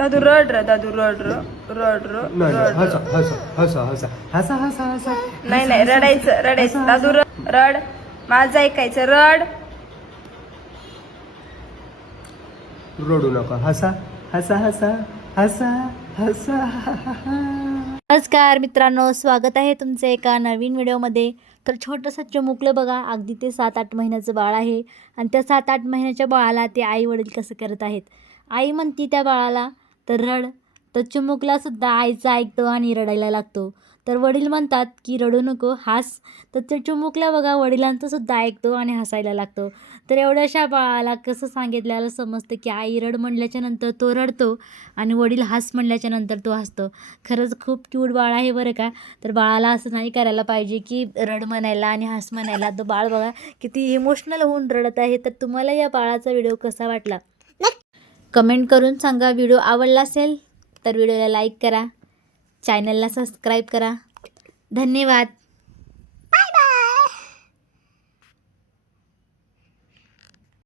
दादू रड र दादू रड र रड र नाही रड हसा र. हसा हसा हसा हसा हसा हसा नाही नाही रडायचं रडायचं दादू रड माझं ऐकायचं रड. रडू नका हसा हसा हसा हसा हसा. नमस्कार मित्रांनो, स्वागत आहे तुमचं एका नवीन व्हिडिओमध्ये. तर छोटंसं चिमुकलं बघा, अगदी ते 7-8 महिन्याचं बाळ आहे. आणि त्या 7-8 महिन्याच्या बाळाला ते आई वडील कसं करत आहेत. आई म्हणती त्या बाळाला तर रड, तर चिमुकलासुद्धा आईचं ऐकतो आणि रडायला लागतो. तर वडील म्हणतात की रडू नको, हास. तर ते चिमुकला बघा वडिलांचं सुद्धा ऐकतो आणि हसायला लागतो. तर एवढ्याशा बाळाला कसं सांगितल्याला समजतं की आई रड म्हणल्याच्या नंतर तो रडतो आणि वडील हस म्हणल्याच्या नंतर तो हसतो. खरंच खूप क्यूट बाळ आहे बरं का. तर बाळाला असं नाही करायला पाहिजे की रड म्हणायला आणि हस म्हणायला. तो बाळ बघा किती इमोशनल होऊन रडत आहे. तर तुम्हाला या बाळाचा व्हिडिओ कसा वाटला कमेंट करून सांगा. व्हिडिओ आवडला असेल तर व्हिडिओला लाईक करा, चॅनलला सबस्क्राईब करा. धन्यवाद.